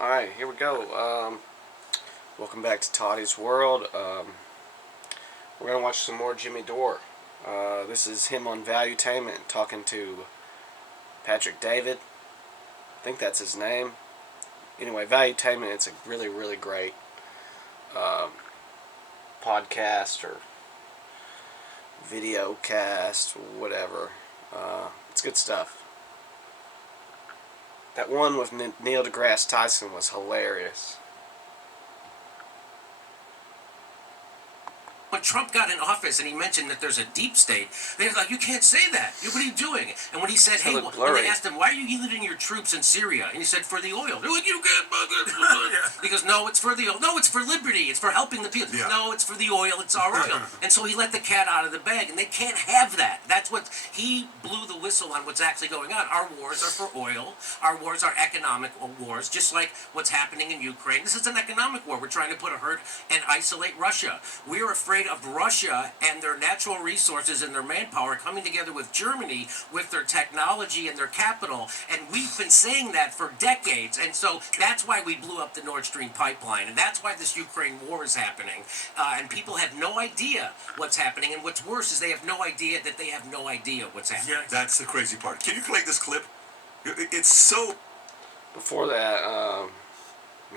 Alright, here we go. Welcome back to Toddy's World. We're going to watch some more Jimmy Dore. This is him on Valuetainment talking to Patrick David. I think that's his name. Anyway, Valuetainment, it's a really, really great podcast or video cast, or whatever. It's good stuff. That one with Neil deGrasse Tyson was hilarious. When Trump got in office and he mentioned that there's a deep state, they were like, you can't say that. What are you doing? And when he said, hey, when they asked him, why are you leading your troops in Syria? And he said, for the oil. They're like, you can't He goes, no, it's for the oil. No, it's for liberty. It's for helping the people. Yeah. No, it's for the oil. It's our oil. And so he let the cat out of the bag, and they can't have that. That's what he blew the whistle on what's actually going on. Our wars are for oil. Our wars are economic wars, just like what's happening in Ukraine. This is an economic war. We're trying to put a hurt and isolate Russia. We're afraid of Russia and their natural resources and their manpower coming together with Germany with their technology and their capital, and we've been saying that for decades, and so that's why we blew up the Nord Stream pipeline, and that's why this Ukraine war is happening, and people have no idea what's happening, and what's worse is they have no idea that they have no idea what's happening. Yeah, that's the crazy part. Can you play this clip? It's so... Before that,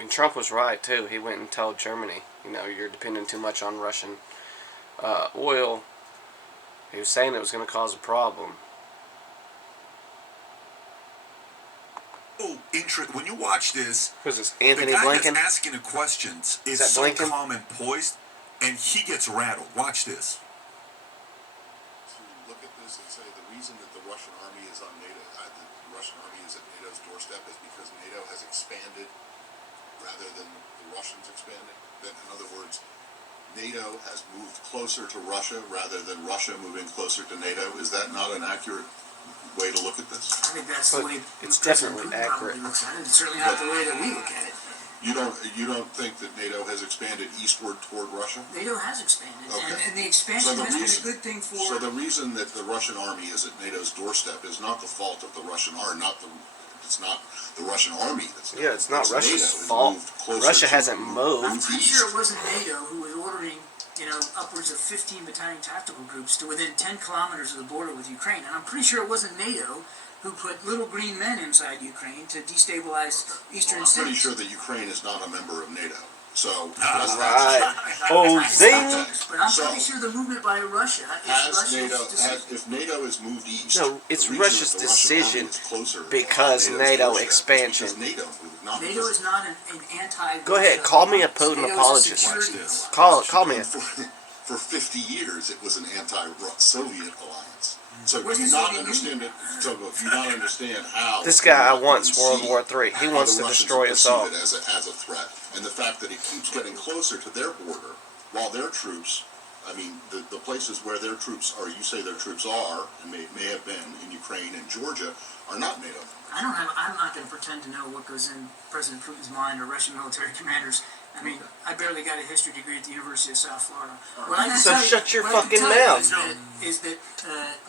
Trump was right, too. He went and told Germany, you're depending too much on Russian oil. He was saying it was going to cause a problem. Oh, when you watch this, who's this, Anthony the guy Blinken? that's asking the questions is so Blinken? calm and poised, and he gets rattled. Watch this. To look at this and say the reason that the Russian army is on NATO, the Russian army is at NATO's doorstep, is because NATO has expanded rather than the Russians expanding. That, in other words, NATO has moved closer to Russia rather than Russia moving closer to NATO. Is that not an accurate way to look at this? I think that's the way it's definitely accurate. Looks at it. It's certainly not the way that we look at it. You don't think that NATO has expanded eastward toward Russia? NATO has expanded, okay. and the expansion has been a good thing for... So the reason that the Russian army is at NATO's doorstep is not the fault of the Russian army, it's not the Russian army that's done. Yeah, it's not Russia's NATO fault. Russia hasn't moved. I'm pretty sure it wasn't NATO who was ordering, upwards of 15 battalion tactical groups to within 10 kilometers of the border with Ukraine. And I'm pretty sure it wasn't NATO who put little green men inside Ukraine to destabilize eastern cities. I'm pretty sure that Ukraine is not a member of NATO. So, that's right. Oh, zing! But I'm pretty sure the movement by Russia is Russia's decision. If NATO has moved east, no, it's Russia's decision because NATO expansion. NATO is not an anti. Go ahead, call me a potent apologist. Watch this. Call me. For 50 years, it was an anti-Soviet alliance. So if you not understand it, if you not understand how this guy wants World War III. He wants to destroy us all. It as a threat, and the fact that it keeps getting closer to their border, while their troops, the places where their troops are, you say their troops are, and may have been in Ukraine and Georgia, are not NATO. I'm not going to pretend to know what goes in President Putin's mind or Russian military commanders. I barely got a history degree at the University of South Florida. So shut your fucking mouth. Is that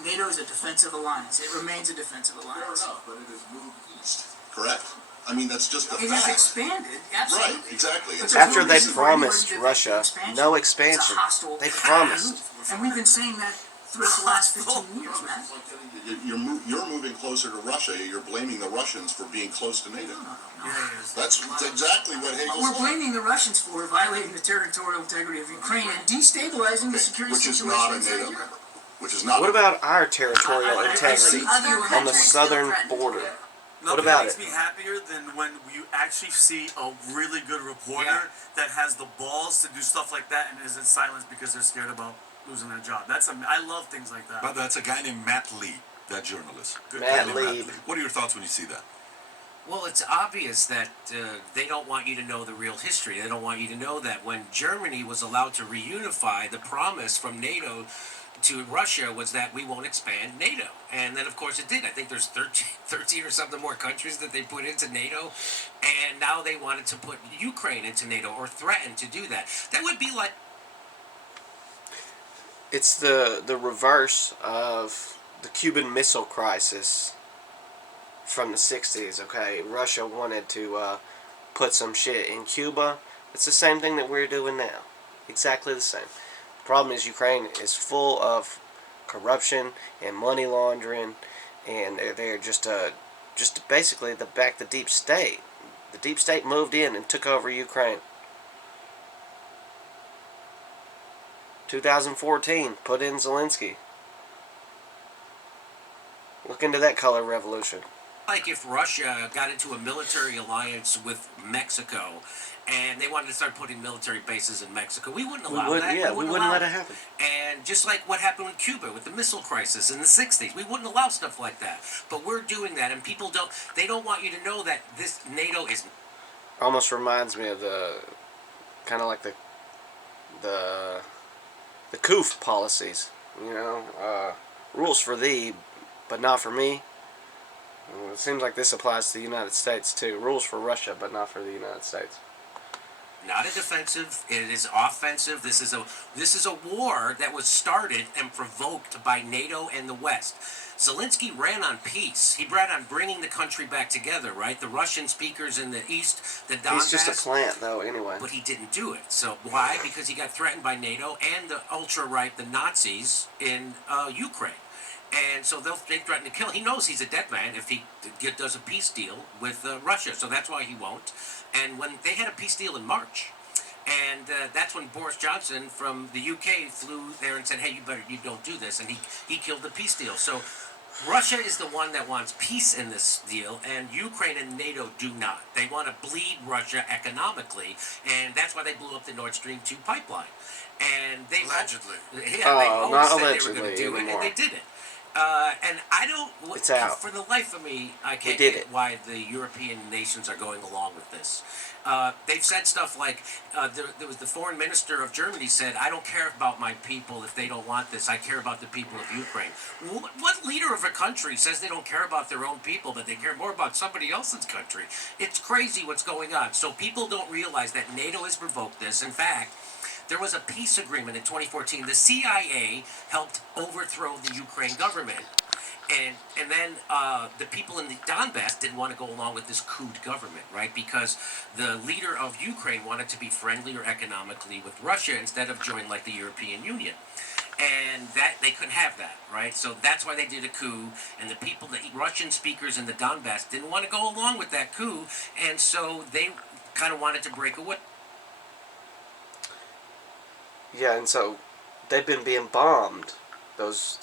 NATO is a defensive alliance. It remains a defensive alliance. Fair enough, but it has moved east. Correct. That's just the fact. It has expanded, absolutely. Right, exactly. After they promised Russia no expansion, they promised. And we've been saying that throughout the last 15 years, man. You're moving closer to Russia. You're blaming the Russians for being close to NATO. No. That's exactly what Hegel's We're blaming the Russians for violating the territorial integrity of Ukraine and destabilizing the security situation inside Europe. Which is not. What about our territorial integrity on the southern border? What about it? Makes me happier than when you actually see a really good reporter that has the balls to do stuff like that and isn't silenced because they're scared about losing their job. I love things like that. But that's a guy named Matt Lee, that journalist. Matt Lee. What are your thoughts when you see that? Well, it's obvious that they don't want you to know the real history. They don't want you to know that when Germany was allowed to reunify, the promise from NATO to Russia was that we won't expand NATO. And then, of course, it did. I think there's 13 or something more countries that they put into NATO. And now they wanted to put Ukraine into NATO or threaten to do that. That would be like... It's the reverse of the Cuban Missile Crisis from the 60s, okay? Russia wanted to put some shit in Cuba. It's the same thing that we're doing now. Exactly the same. The problem is Ukraine is full of corruption and money laundering, and they're just basically the deep state. The deep state moved in and took over Ukraine. 2014, put in Zelensky. Look into that color revolution. Like if Russia got into a military alliance with Mexico and they wanted to start putting military bases in Mexico, we wouldn't allow that. Yeah, we wouldn't let it happen. And just like what happened with Cuba with the missile crisis in the 60s, we wouldn't allow stuff like that. But we're doing that, and people don't want you to know that this NATO is... Almost reminds me of the kind of like the COOF policies, rules for thee, but not for me. It seems like this applies to the United States too. Rules for Russia, but not for the United States. Not a defensive. It is offensive. This is a war that was started and provoked by NATO and the West. Zelensky ran on peace. He ran on bringing the country back together, right? The Russian speakers in the east, the Donbass. He's just a plant, though, anyway. But he didn't do it. So why? Because he got threatened by NATO and the ultra-right, the Nazis in Ukraine. And so they threaten to kill him. He knows he's a dead man if he does a peace deal with Russia. So that's why he won't. And when they had a peace deal in March, and that's when Boris Johnson from the UK flew there and said, hey, you don't do this. And he killed the peace deal. So Russia is the one that wants peace in this deal, and Ukraine and NATO do not. They want to bleed Russia economically, and that's why they blew up the Nord Stream 2 pipeline. And they Allegedly. they always not said allegedly they were going to do it, anymore. and they did it. And I don't, It's out. for the life of me, I can't did get it. why the European nations are going along with this. They've said stuff like, there was the foreign minister of Germany said, I don't care about my people if they don't want this. I care about the people of Ukraine. What leader of a country says they don't care about their own people, but they care more about somebody else's country? It's crazy what's going on. So people don't realize that NATO has provoked this. In fact, there was a peace agreement in 2014. The CIA helped overthrow the Ukraine government. And then the people in the Donbass didn't want to go along with this coup government, right? Because the leader of Ukraine wanted to be friendly or economically with Russia instead of join like the European Union. And that they couldn't have that, right? So that's why they did a coup. And the people, the Russian speakers in the Donbass didn't want to go along with that coup. And so they kind of wanted to break away. Yeah, and so they've been being bombed. Those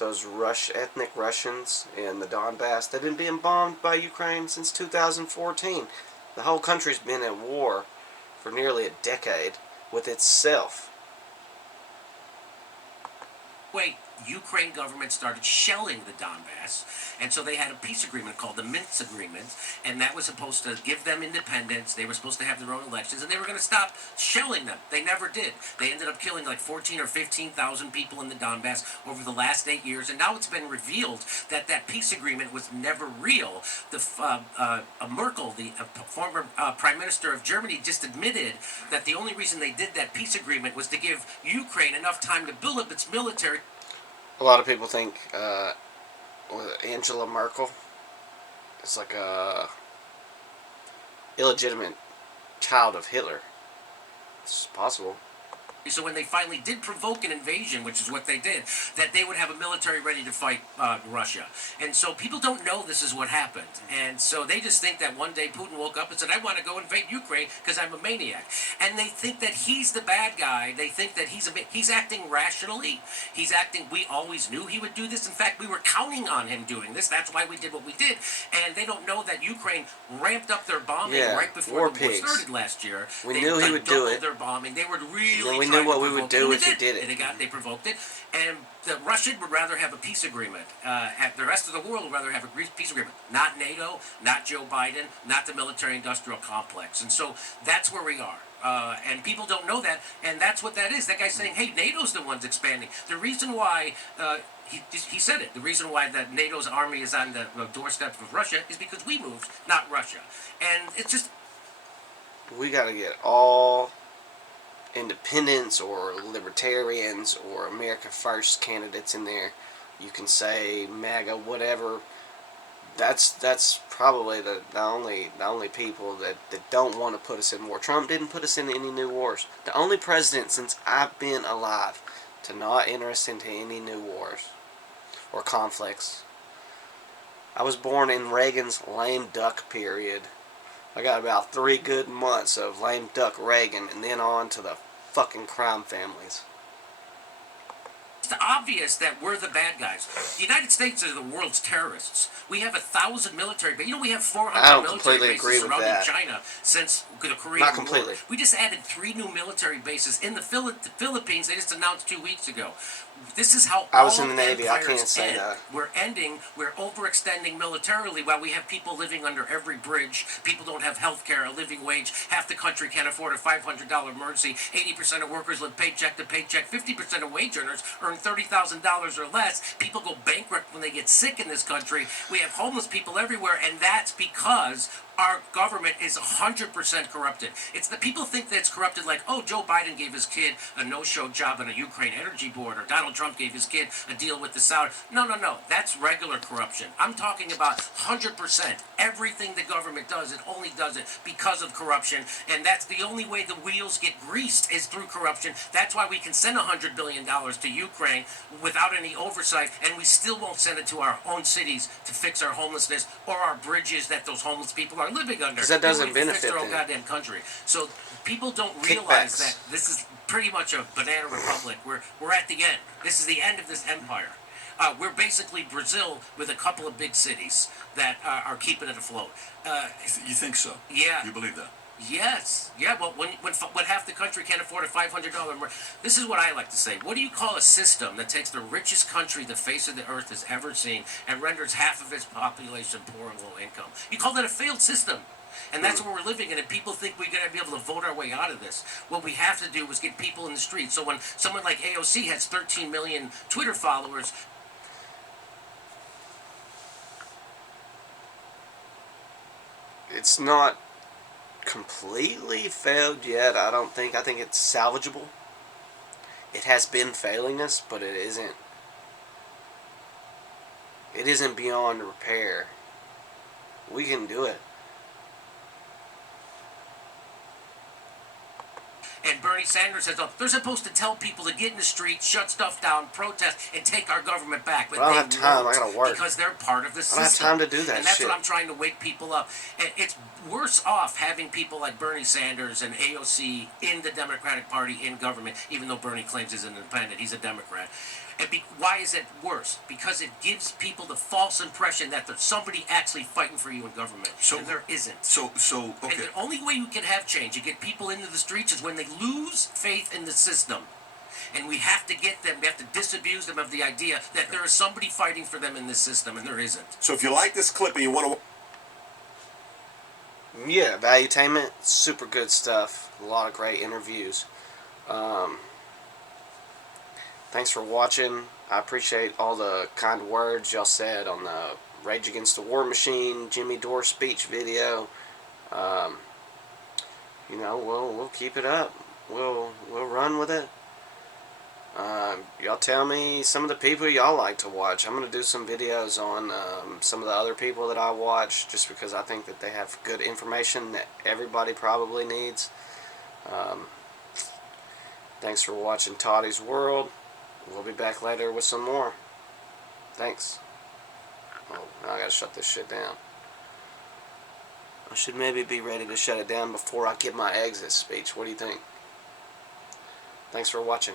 ethnic Russians in the Donbass, they've been being bombed by Ukraine since 2014. The whole country's been at war for nearly a decade with itself. Ukraine government started shelling the Donbass, and so they had a peace agreement called the Minsk Agreement, and that was supposed to give them independence. They were supposed to have their own elections, and they were going to stop shelling them. They never did. They ended up killing like 14 or 15,000 people in the Donbass over the last 8 years, and now it's been revealed that that peace agreement was never real. Merkel, the former Prime Minister of Germany, just admitted that the only reason they did that peace agreement was to give Ukraine enough time to build up its military. A lot of people think Angela Merkel is like a illegitimate child of Hitler. It's possible. So when they finally did provoke an invasion, which is what they did, that they would have a military ready to fight Russia. And so people don't know this is what happened. And so they just think that one day Putin woke up and said, I want to go invade Ukraine because I'm a maniac. And they think that he's the bad guy. They think that he's acting rationally. We always knew he would do this. In fact, we were counting on him doing this. That's why we did what we did. And they don't know that Ukraine ramped up their bombing right before the war started last year. We knew he would do it. Their bombing. They were really knew what we would do if he did it. And they provoked it. And the Russians would rather have a peace agreement. The rest of the world would rather have a peace agreement. Not NATO, not Joe Biden, not the military-industrial complex. And so that's where we are. And people don't know that. And that's what that is. That guy's saying, hey, NATO's the ones expanding. The reason why... He said it. The reason why that NATO's army is on the doorstep of Russia is because we moved, not Russia. And it's just... We got to get all independents or libertarians or America First candidates in there. You can say MAGA, whatever, That's probably the only people that don't want to put us in war. Trump didn't put us in any new wars. The only president since I've been alive to not enter us into any new wars or conflicts. I was born in Reagan's lame duck period. I got about 3 good months of lame duck Reagan, and then on to the fucking crime families. It's obvious that we're the bad guys. The United States are the world's terrorists. We have 1,000 military bases. We have 400 I don't military completely bases agree with surrounding that. China since the Korean Not War. completely. We just added 3 new military bases in the Philippines. They just announced 2 weeks ago. This is how I was all in the Navy. I empires can't say end. that. We're overextending militarily while we have people living under every bridge. People don't have health care, a living wage. Half the country can't afford a $500 emergency. 80% of workers live paycheck to paycheck. 50% of wage earners earn $30,000 or less. People go bankrupt when they get sick in this country. We have homeless people everywhere, and that's because our government is 100% corrupted. It's the people think that it's corrupted like, oh, Joe Biden gave his kid a no-show job on a Ukraine energy board, or Donald Trump gave his kid a deal with the Saudi. No. That's regular corruption. I'm talking about 100%. Everything the government does, it only does it because of corruption, and that's the only way the wheels get greased is through corruption. That's why we can send $100 billion to Ukraine without any oversight, and we still won't send it to our own cities to fix our homelessness or our bridges that those homeless people are living under. 'Cause that doesn't They won't fix benefit their own them. goddamn country. So people don't realize Kickbacks. that this is pretty much a banana republic. We're at the end. This is the end of this empire. We're basically Brazil with a couple of big cities that are keeping it afloat. You think so? Yeah. You believe that? Yes. Yeah. Well, when half the country can't afford a $500, this is what I like to say. What do you call a system that takes the richest country the face of the earth has ever seen and renders half of its population poor and low income? You call that a failed system. And that's where we're living in, and people think we're going to be able to vote our way out of this. What we have to do is get people in the streets. So when someone like AOC has 13 million Twitter followers, It's not completely failed yet. I don't think. I think it's salvageable. It has been failing us, but it isn't. It isn't beyond repair. We can do it. and Bernie Sanders says, oh, they're supposed to tell people to get in the streets, shut stuff down, protest, and take our government back. But I don't they have time. won't I gotta work. because they're part of the system. I don't have time to do that And that's shit. what I'm trying to wake people up. And it's worse off having people like Bernie Sanders and AOC in the Democratic Party in government, even though Bernie claims he's an independent. He's a Democrat. And why is it worse? Because it gives people the false impression that there's somebody actually fighting for you in government, and there isn't. So And okay. the only way you can have change, you get people into the streets, is when they lose faith in the system. And we have to get them, we have to disabuse them of the idea that there is somebody fighting for them in this system, and there isn't. So if you like this clip and you want to. Yeah, Valuetainment, super good stuff. A lot of great interviews. Thanks for watching. I appreciate all the kind words y'all said on the Rage Against the War Machine, Jimmy Dore speech video. You know, we'll keep it up. We'll run with it. Y'all tell me some of the people y'all like to watch. I'm gonna do some videos on some of the other people that I watch, just because I think that they have good information that everybody probably needs. Thanks for watching Toddy's World. We'll be back later with some more. Thanks. Oh, now I gotta shut this shit down. I should maybe be ready to shut it down before I give my exit speech. What do you think? Thanks for watching.